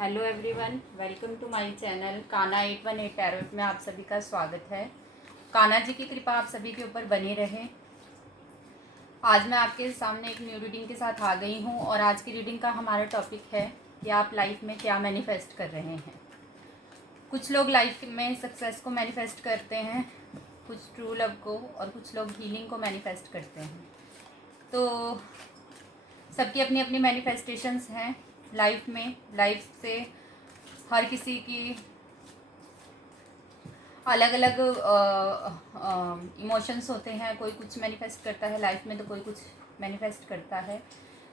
Hello everyone, welcome to my channel काना 818 parrot में आप सभी का स्वागत है। काना जी की कृपा आप सभी के ऊपर बनी रहे। आज मैं आपके सामने एक न्यू रीडिंग के साथ आ गई हूँ और आज की रीडिंग का हमारा टॉपिक है कि आप लाइफ में क्या मैनिफेस्ट कर रहे हैं। कुछ लोग लाइफ में सक्सेस को मैनिफेस्ट करते हैं, कुछ ट्रू लव को, और कुछ लोग हीलिंग को मैनिफेस्ट करते हैं। तो सबकी अपनी अपनी मैनिफेस्टेशंस हैं लाइफ में। लाइफ से हर किसी की अलग अलग इमोशंस होते हैं। कोई कुछ मैनिफेस्ट करता है लाइफ में तो कोई कुछ मैनिफेस्ट करता है।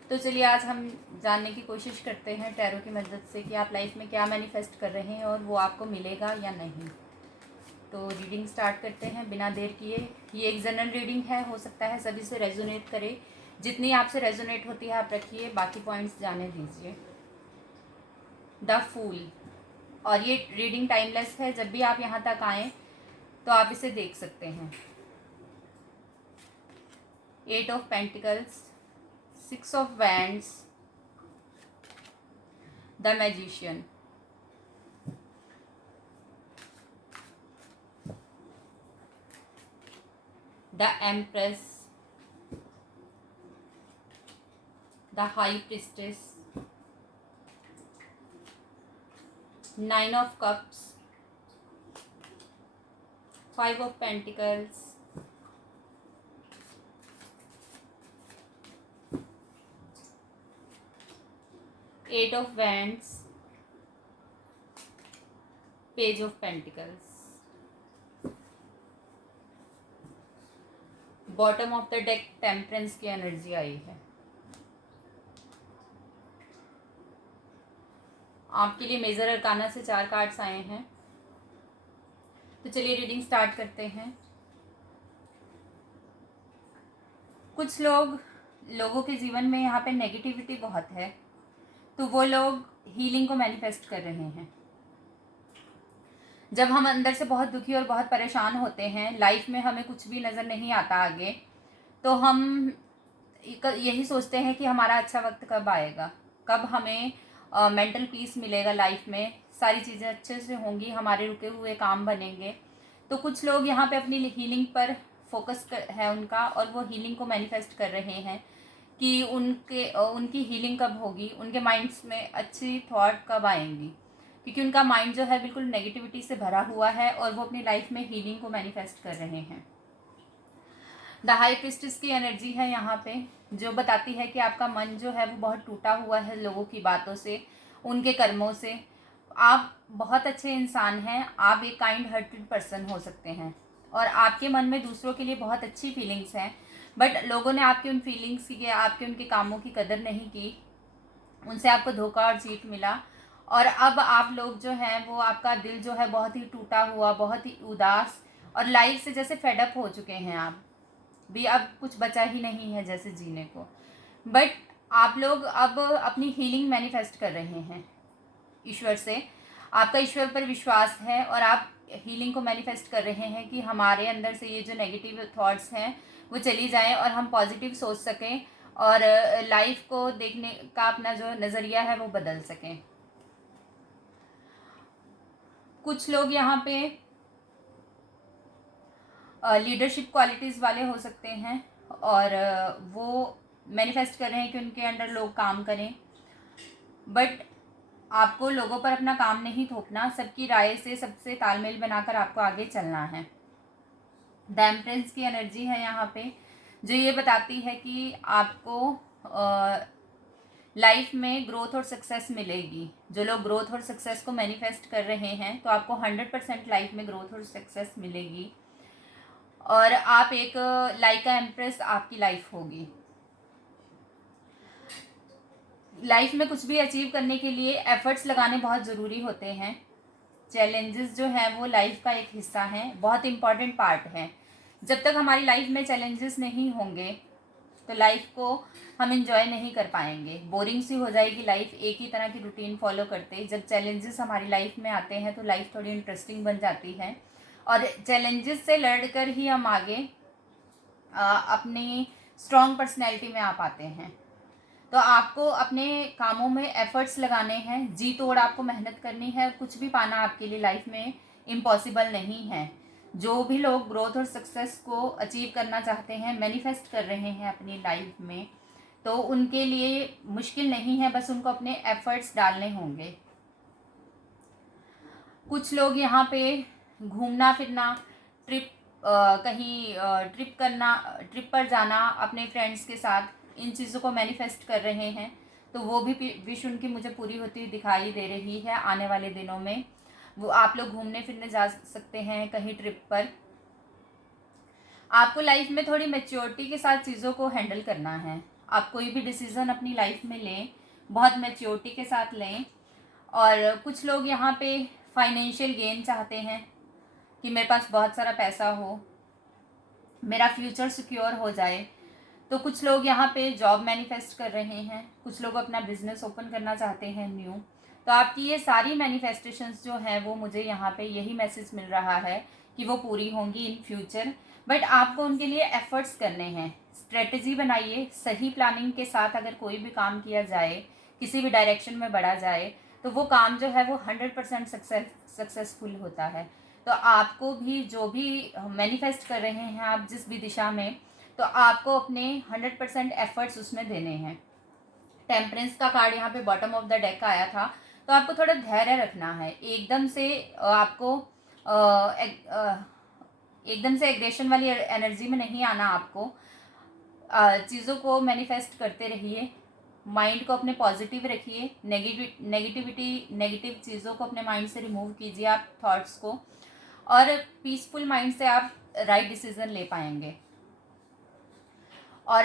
तो चलिए आज हम जानने की कोशिश करते हैं टैरो की मदद से कि आप लाइफ में क्या मैनिफेस्ट कर रहे हैं और वो आपको मिलेगा या नहीं। तो रीडिंग स्टार्ट करते हैं बिना देर किए। ये एक जनरल रीडिंग है, हो सकता है सभी से रेजोनेट करे। जितनी आपसे रेजोनेट होती है आप रखिए, बाकी पॉइंट्स जाने दीजिए। The fool. और ये रीडिंग टाइमलेस है, जब भी आप यहाँ तक आएँ तो आप इसे देख सकते हैं। 8 of pentacles, 6 of wands, the magician, the empress, the high priestess, 9 of cups, 5 of pentacles, 8 of wands, page of pentacles. Bottom of the deck temperance की एनर्जी आई है। आपके लिए मेजर अरकाना से 4 कार्ड्स आए हैं। तो चलिए रीडिंग स्टार्ट करते हैं। कुछ लोगों के जीवन में यहाँ पे नेगेटिविटी बहुत है, तो वो लोग हीलिंग को मैनिफेस्ट कर रहे हैं। जब हम अंदर से बहुत दुखी और बहुत परेशान होते हैं, लाइफ में हमें कुछ भी नज़र नहीं आता आगे, तो हम यही सोचते हैं कि हमारा अच्छा वक्त कब आएगा, कब हमें मेंटल पीस मिलेगा, लाइफ में सारी चीज़ें अच्छे से होंगी, हमारे रुके हुए काम बनेंगे। तो कुछ लोग यहाँ पे अपनी हीलिंग पर फोकस है उनका, और वो हीलिंग को मैनिफेस्ट कर रहे हैं कि उनकी हीलिंग कब होगी, उनके माइंड्स में अच्छी थॉट कब आएंगी, क्योंकि उनका माइंड जो है बिल्कुल नेगेटिविटी से भरा हुआ है और वो अपनी लाइफ में हीलिंग को मैनिफेस्ट कर रहे हैं। द हाई प्रिस्टेस की एनर्जी है यहाँ पे, जो बताती है कि आपका मन जो है वो बहुत टूटा हुआ है लोगों की बातों से, उनके कर्मों से। आप बहुत अच्छे इंसान हैं, आप एक काइंड हार्टेड पर्सन हो सकते हैं और आपके मन में दूसरों के लिए बहुत अच्छी फीलिंग्स हैं, बट लोगों ने आपकी उन फीलिंग्स की, आपके उनके कामों की कदर नहीं की, उनसे आपको धोखा और चीट मिला। और अब आप लोग जो हैं वो, आपका दिल जो है बहुत ही टूटा हुआ, बहुत ही उदास और लाइफ से जैसे फेडअप हो चुके हैं आप भी, अब कुछ बचा ही नहीं है जैसे जीने को। बट आप लोग अब अपनी हीलिंग मैनिफेस्ट कर रहे हैं ईश्वर से। आपका ईश्वर पर विश्वास है और आप हीलिंग को मैनिफेस्ट कर रहे हैं कि हमारे अंदर से ये जो नेगेटिव थॉट्स हैं वो चली जाएं और हम पॉजिटिव सोच सकें और लाइफ को देखने का अपना जो नज़रिया है वो बदल सकें। कुछ लोग यहाँ पे लीडरशिप क्वालिटीज़ वाले हो सकते हैं और वो मैनिफेस्ट कर रहे हैं कि उनके अंडर लोग काम करें, बट आपको लोगों पर अपना काम नहीं थोपना, सबकी राय से, सबसे तालमेल बनाकर आपको आगे चलना है। द एम्प्रेस की एनर्जी है यहाँ पे, जो ये बताती है कि आपको लाइफ में ग्रोथ और सक्सेस मिलेगी। जो लोग ग्रोथ और सक्सेस को मैनिफेस्ट कर रहे हैं तो आपको 100% लाइफ में ग्रोथ और सक्सेस मिलेगी और आप एक लाइक एम्प्रेस आपकी लाइफ होगी। लाइफ में कुछ भी अचीव करने के लिए एफर्ट्स लगाने बहुत ज़रूरी होते हैं। चैलेंजेस जो हैं वो लाइफ का एक हिस्सा हैं, बहुत इम्पॉर्टेंट पार्ट हैं। जब तक हमारी लाइफ में चैलेंजेस नहीं होंगे तो लाइफ को हम इंजॉय नहीं कर पाएंगे, बोरिंग सी हो जाएगी लाइफ एक ही तरह की रूटीन फॉलो करते। जब चैलेंजेस हमारी लाइफ में आते हैं तो लाइफ थोड़ी इंटरेस्टिंग बन जाती है और चैलेंजेस से लड़कर ही हम आगे अपनी स्ट्रॉन्ग पर्सनैलिटी में आ पाते हैं। तो आपको अपने कामों में एफर्ट्स लगाने हैं, जी तोड़ आपको मेहनत करनी है। कुछ भी पाना आपके लिए लाइफ में इम्पॉसिबल नहीं है। जो भी लोग ग्रोथ और सक्सेस को अचीव करना चाहते हैं, मैनिफेस्ट कर रहे हैं अपनी लाइफ में, तो उनके लिए मुश्किल नहीं है, बस उनको अपने एफर्ट्स डालने होंगे। कुछ लोग यहाँ पे घूमना फिरना, ट्रिप कहीं ट्रिप करना, ट्रिप पर जाना अपने फ्रेंड्स के साथ, इन चीज़ों को मैनिफेस्ट कर रहे हैं। तो वो भी विश उनकी मुझे पूरी होती हुई दिखाई दे रही है आने वाले दिनों में। वो आप लोग घूमने फिरने जा सकते हैं कहीं ट्रिप पर। आपको लाइफ में थोड़ी मैच्योरिटी के साथ चीज़ों को हैंडल करना है। आप कोई भी डिसीज़न अपनी लाइफ में लें, बहुत मैच्योरिटी के साथ लें। और कुछ लोग यहाँ पे फाइनेंशियल गेन चाहते हैं कि मेरे पास बहुत सारा पैसा हो, मेरा फ्यूचर सिक्योर हो जाए। तो कुछ लोग यहाँ पे जॉब मैनिफेस्ट कर रहे हैं, कुछ लोग अपना बिजनेस ओपन करना चाहते हैं न्यू। तो आपकी ये सारी मैनिफेस्टेशंस जो हैं वो मुझे यहाँ पे यही मैसेज मिल रहा है कि वो पूरी होंगी इन फ्यूचर। बट आपको उनके लिए एफर्ट्स करने हैं। स्ट्रेटजी बनाइए, सही प्लानिंग के साथ अगर कोई भी काम किया जाए, किसी भी डायरेक्शन में बढ़ा जाए, तो वो काम जो है वो 100% सक्सेसफुल होता है। तो आपको भी जो भी मैनिफेस्ट कर रहे हैं आप जिस भी दिशा में, तो आपको अपने 100% एफर्ट्स उसमें देने हैं। टेम्परेंस का कार्ड यहाँ पे बॉटम ऑफ द डेक आया था। तो आपको थोड़ा धैर्य रखना है। एकदम से आपको एकदम से एग्रेशन वाली एनर्जी में नहीं आना। आपको चीज़ों को मैनिफेस्ट करते रहिए, माइंड को अपने पॉजिटिव रखिए, नेगेटिव चीज़ों को अपने माइंड से रिमूव कीजिए आप थॉट्स को, और पीसफुल माइंड से आप राइट डिसीजन ले पाएंगे। और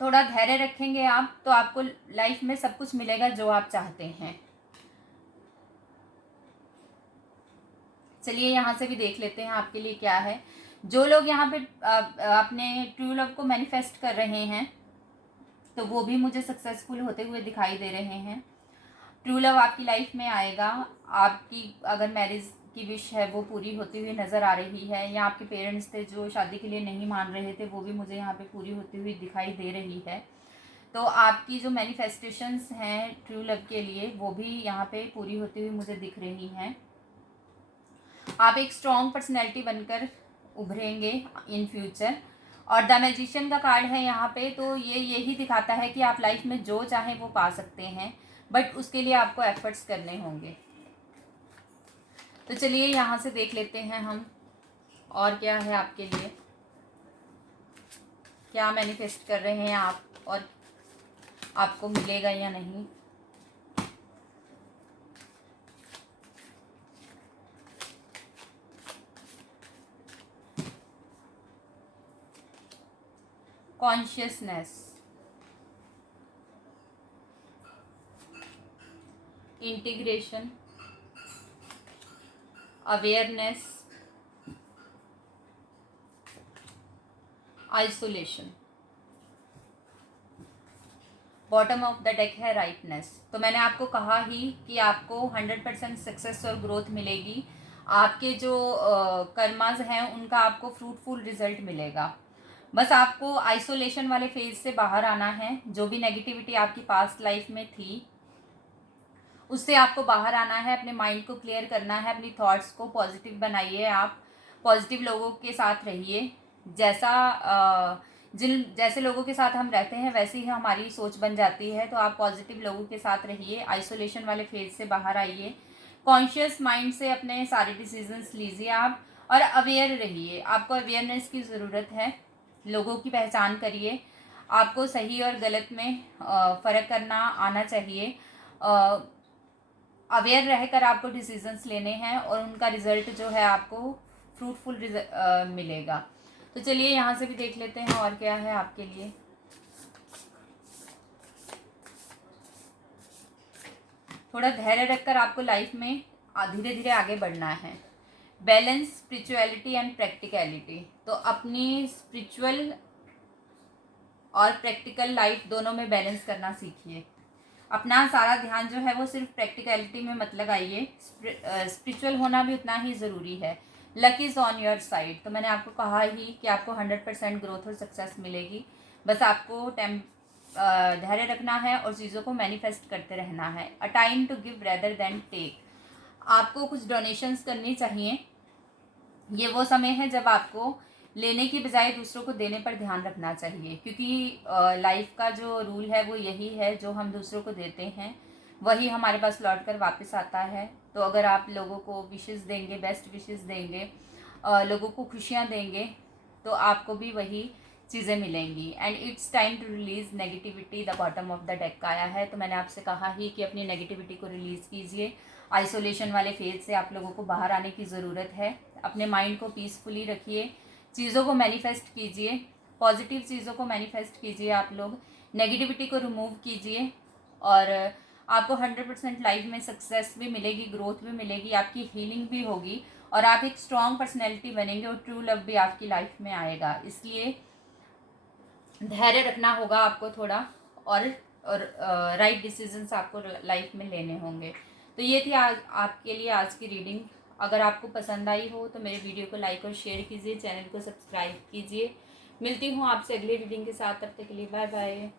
थोड़ा धैर्य रखेंगे आप तो आपको लाइफ में सब कुछ मिलेगा जो आप चाहते हैं। चलिए यहाँ से भी देख लेते हैं आपके लिए क्या है। जो लोग यहाँ पे अपने ट्रू लव को मैनिफेस्ट कर रहे हैं, तो वो भी मुझे सक्सेसफुल होते हुए दिखाई दे रहे हैं। ट्रू लव आपकी लाइफ में आएगा। आपकी अगर मैरिज की विश है वो पूरी होती हुई नज़र आ रही है, या आपके पेरेंट्स थे जो शादी के लिए नहीं मान रहे थे, वो भी मुझे यहाँ पे पूरी होती हुई दिखाई दे रही है। तो आपकी जो मैनिफेस्टेशंस हैं ट्रू लव के लिए, वो भी यहाँ पे पूरी होती हुई मुझे दिख रही हैं। आप एक स्ट्रॉन्ग पर्सनैलिटी बनकर उभरेंगे इन फ्यूचर। और द मैजिशियन का कार्ड है यहाँ पे, तो ये यही दिखाता है कि आप लाइफ में जो चाहें वो पा सकते हैं, बट उसके लिए आपको एफर्ट्स करने होंगे। तो चलिए यहाँ से देख लेते हैं हम और क्या है आपके लिए, क्या मैनिफेस्ट कर रहे हैं आप और आपको मिलेगा या नहीं। Consciousness, integration, awareness, isolation. Bottom of the deck है राइटनेस। तो मैंने आपको कहा ही कि आपको 100% सक्सेस और ग्रोथ मिलेगी। आपके जो कर्मास हैं उनका आपको फ्रूटफुल रिजल्ट मिलेगा। बस आपको आइसोलेशन वाले फेज से बाहर आना है। जो भी नेगेटिविटी आपकी पास्ट लाइफ में थी उससे आपको बाहर आना है। अपने माइंड को क्लियर करना है, अपनी थॉट्स को पॉजिटिव बनाइए। आप पॉजिटिव लोगों के साथ रहिए। जैसे लोगों के साथ हम रहते हैं वैसे ही हमारी सोच बन जाती है। तो आप पॉजिटिव लोगों के साथ रहिए, आइसोलेशन वाले फेज से बाहर आइए, कॉन्शियस माइंड से अपने सारे डिसीजंस लीजिए आप, और अवेयर रहिए। आपको अवेयरनेस की ज़रूरत है। लोगों की पहचान करिए। आपको सही और गलत में फ़र्क करना आना चाहिए। अवेयर रहकर आपको डिसीजंस लेने हैं और उनका रिज़ल्ट जो है आपको फ्रूटफुल मिलेगा। तो चलिए यहाँ से भी देख लेते हैं और क्या है आपके लिए। थोड़ा धैर्य रखकर आपको लाइफ में धीरे धीरे आगे बढ़ना है। Balance spirituality and practicality. तो अपनी स्पिरिचुअल और प्रैक्टिकल लाइफ दोनों में बैलेंस करना सीखिए। अपना सारा ध्यान जो है वो सिर्फ प्रैक्टिकलिटी में मत लगाइए, स्पिरिचुअल होना भी उतना ही ज़रूरी है। Luck is on your side. तो मैंने आपको कहा ही कि आपको 100% ग्रोथ और सक्सेस मिलेगी। बस आपको धैर्य रखना है और चीज़ों को मैनिफेस्ट करते रहना है। A time to give rather than take. आपको कुछ डोनेशंस करनी चाहिए। ये वो समय है जब आपको लेने की बजाय दूसरों को देने पर ध्यान रखना चाहिए, क्योंकि लाइफ का जो रूल है वो यही है, जो हम दूसरों को देते हैं वही हमारे पास लौट कर वापस आता है। तो अगर आप लोगों को विशेस देंगे, बेस्ट विशेस देंगे, लोगों को खुशियाँ देंगे, तो आपको भी वही चीज़ें मिलेंगी। And it's time to release negativity. The bottom of the deck का आया है, तो मैंने आपसे कहा ही कि अपनी नेगेटिविटी को रिलीज़ कीजिए। आइसोलेशन वाले फेज से आप लोगों को बाहर आने की ज़रूरत है। अपने माइंड को पीसफुली रखिए, चीज़ों को मैनिफेस्ट कीजिए, पॉजिटिव चीज़ों को मैनिफेस्ट कीजिए। आप लोग नेगेटिविटी को रिमूव कीजिए और आपको 100% लाइफ में सक्सेस भी मिलेगी, ग्रोथ भी मिलेगी, आपकी हीलिंग भी होगी और आप एक स्ट्रॉन्ग पर्सनैलिटी बनेंगे और ट्रू लव भी आपकी लाइफ में आएगा। इसलिए धैर्य रखना होगा आपको थोड़ा, और राइट डिसीजंस आपको लाइफ में लेने होंगे। तो ये थी आज आपके लिए आज की रीडिंग। अगर आपको पसंद आई हो तो मेरे वीडियो को लाइक और शेयर कीजिए, चैनल को सब्सक्राइब कीजिए। मिलती हूँ आपसे अगली रीडिंग के साथ, तब तक के लिए बाय बाय।